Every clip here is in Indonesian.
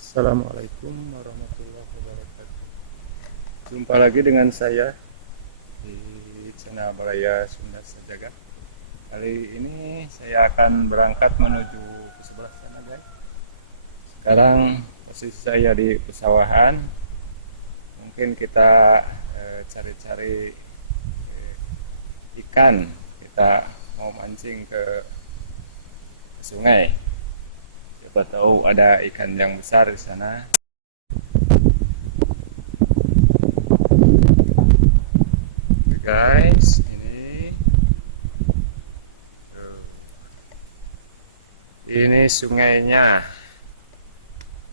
Assalamualaikum warahmatullahi wabarakatuh. Jumpa lagi dengan saya di channel Balaya Sunda Sajagat. Kali ini saya akan berangkat menuju ke sebelah sana, guys. Sekarang posisi saya di pesawahan. Mungkin kita cari-cari ikan. Kita mau mancing ke sungai. Siapa tahu ada ikan yang besar di sana. Guys, ini sungainya,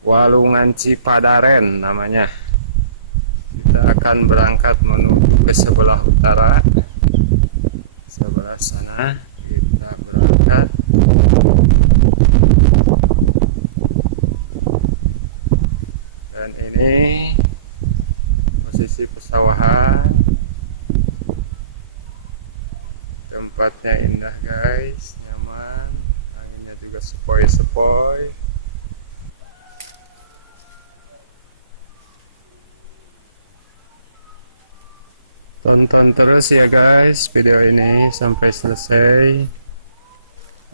Walungan Cipadaren namanya. Kita akan berangkat menuju ke sebelah utara, sebelah sana. Kita berangkat. Dan ini posisi pesawahan. Tempatnya indah, guys, nyaman, anginnya juga sepoi-sepoi. Tonton terus ya guys video ini sampai selesai.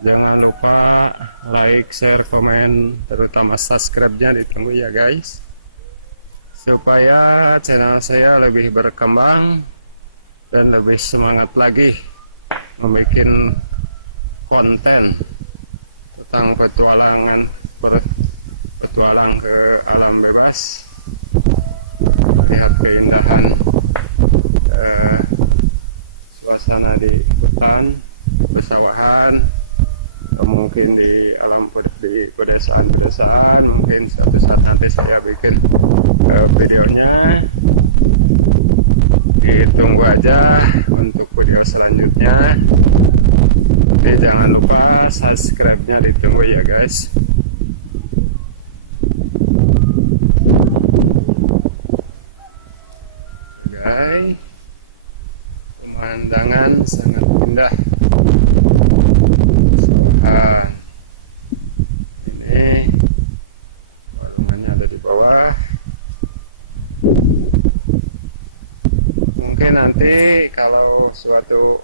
Jangan lupa like, share, komen, terutama subscribe-nya ditunggu ya guys, supaya channel saya lebih berkembang dan lebih semangat lagi membuat konten tentang petualang ke alam bebas, lihat keindahan suasana di hutan, pesawahan, atau mungkin di alam di pedesaan-pedesaan. Mungkin suatu saat nanti saya bikin videonya. Ditunggu aja untuk video selanjutnya. Oke, jangan lupa subscribe-nya ditunggu ya guys. Guys, pemandangan sangat indah. Ini walungannya ada di bawah. Mungkin nanti kalau suatu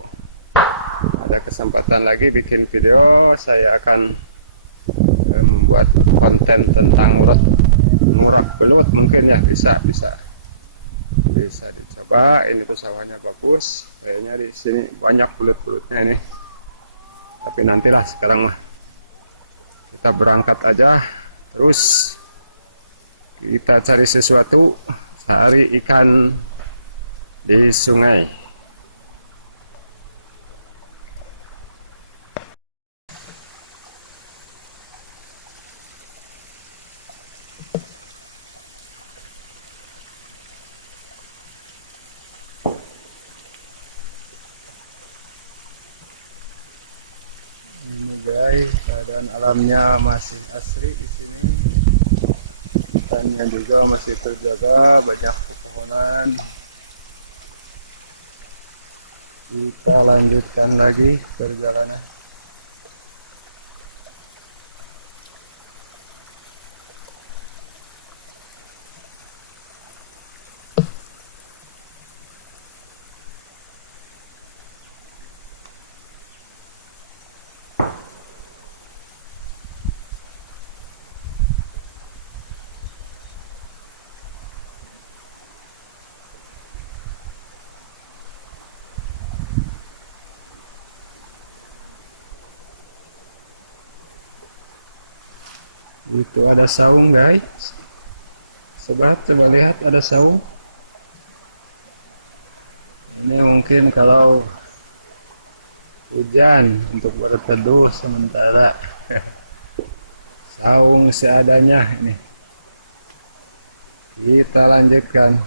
ada kesempatan lagi bikin video, saya akan membuat konten tentang merak belut. Mungkin ya bisa dicoba. Ini pesawatnya bagus, kayaknya di sini banyak belut-belutnya ini. Tapi nantilah, sekarang mah kita berangkat aja, terus kita cari sesuatu, cari ikan di sungai. Ini guys, keadaan alamnya masih asri di sini. Hutannya juga masih terjaga, banyak pepohonan. Kita lanjutkan lagi perjalanan. Itu ada saung guys, sobat, coba lihat ada saung. Ini mungkin kalau hujan untuk berteduh sementara. Saung seadanya ini. Kita lanjutkan.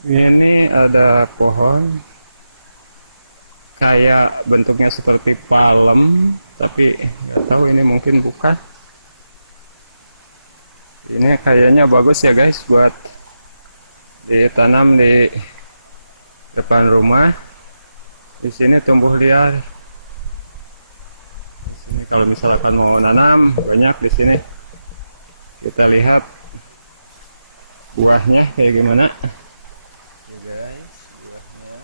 Ini ada pohon kayak bentuknya seperti palem, tapi nggak tahu ini mungkin bukan. Ini kayaknya bagus ya guys buat ditanam di depan rumah. Di sini tumbuh liar. Di sini kalau misalkan mau menanam banyak di sini. Kita lihat buahnya kayak gimana. Oke guys, buahnya.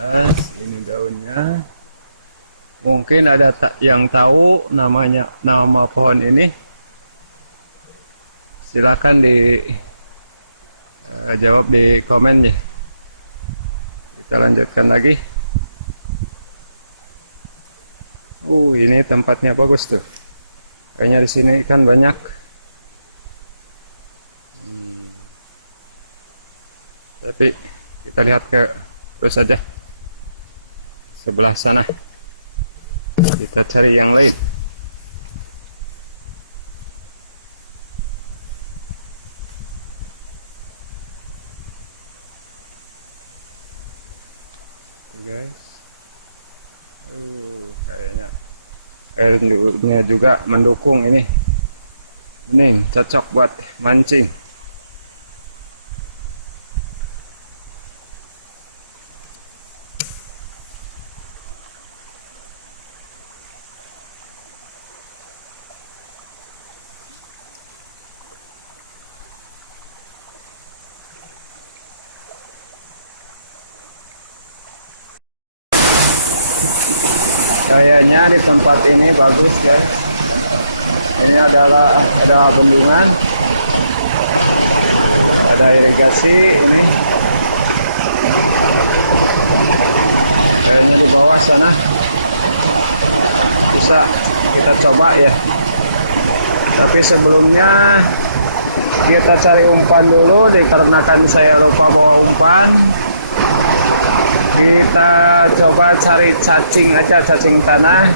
Atas ini daunnya. Mungkin ada yang tahu nama pohon ini. Silakan jawab di komen ya. Kita lanjutkan lagi. Ini tempatnya bagus tuh. Kayaknya di sini ikan banyak. Tapi kita lihat terus saja sebelah sana. Kita cari yang lain. Guys, kayaknya airnya juga mendukung ini. Ini cocok buat mancing. Kayaknya di tempat ini bagus ya. Ini adalah ada bendungan, ada irigasi ini. Kayaknya di bawah sana bisa kita coba ya. Tapi sebelumnya kita cari umpan dulu, dikarenakan saya lupa bawa umpan. Kita coba cari cacing aja, cacing tanah.